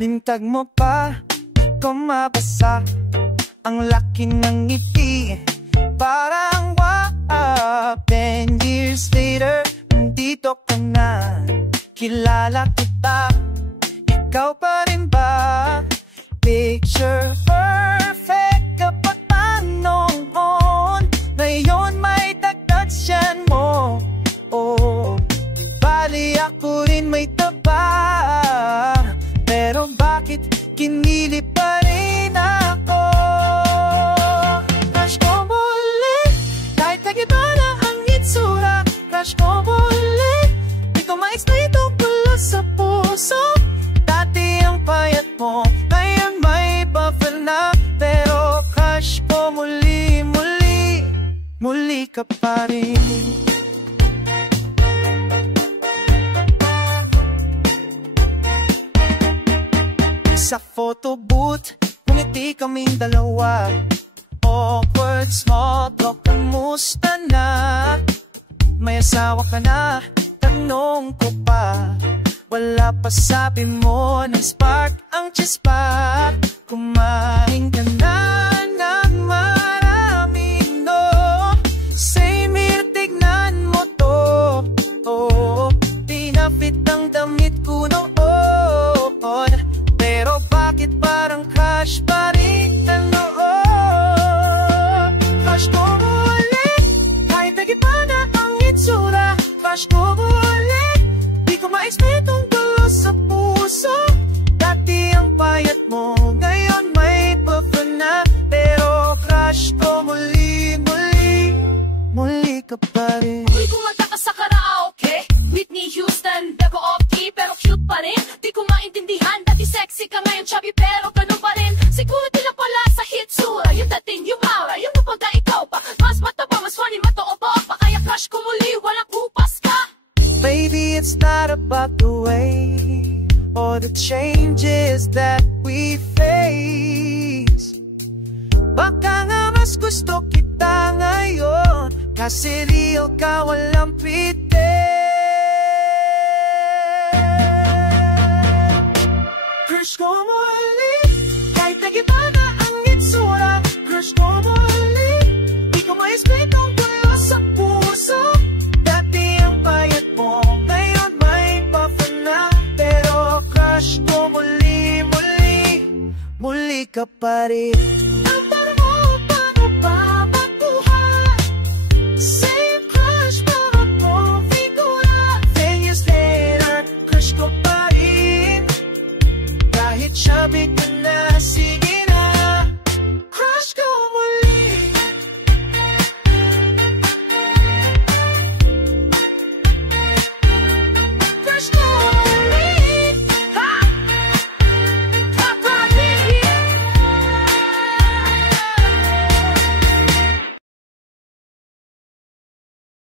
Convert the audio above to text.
Lintag mo pa, kung mabasa ang laki ng ngiti, parang wow. 10 years later, nandito ka na. Kilala kita, ikaw pa rin ba? Picture perfect kapag noon, ngayon may dagdag siyan mo. Oh, bali ako rin may taba, pero bakit kinili pa rin ako? Crush ko muli, kahit nag-iba na ang itsura. Crush ko muli, di ko ma-explain tungkol sa puso. Dati ang payat mo, ngayon may buffer na. Pero crush ko muli, muli, muli ka pa rin. Sa photo booth, ngumiti kaming dalawa. Awkward small talk, kamusta na? May asawa ka na? Tanong ko pa. Wala pa, sabi mo, nag-spark ang chispa. Kumain ka na ng marami, no? Say me, tignan mo to. Oh, di na fit ang damit ko noon. Pero bakit parang crush pa rin na noon? Crush ko muli, kahit nag-iba na ang itsura. Crush ko muli, di ko ma-explain tungkol sa puso. Dati ang payat mo, ngayon may buffer na. Pero crush ko muli, muli, muli ka pa rin. Uy, kumanta ka sa karaoke, Whitney Houston, Bebo of Key, pero cute pa rin. Di ko maintindihan, dati sexy ka, ngayon chubby, pero ganun pa rin. Siguro di lang pala sa hitsura, yung dating, yung aura, yung kapag na ikaw pa. Mas mataba, mas funny, matoobo pa, kaya crush ko muli, walang upas ka. Baby, it's not about the way or the changes that we face. Baka nga mas gusto kita ngayon, kasi real ka, walang pretend. Crush ko muli, kahit nag-iba na ang itsura. Crush ko muli, di ko ma-explain tungkol sa puso. Dati ang payat mo, ngayon may buffer na. Pero crush ko muli, muli, muli ka pa rin.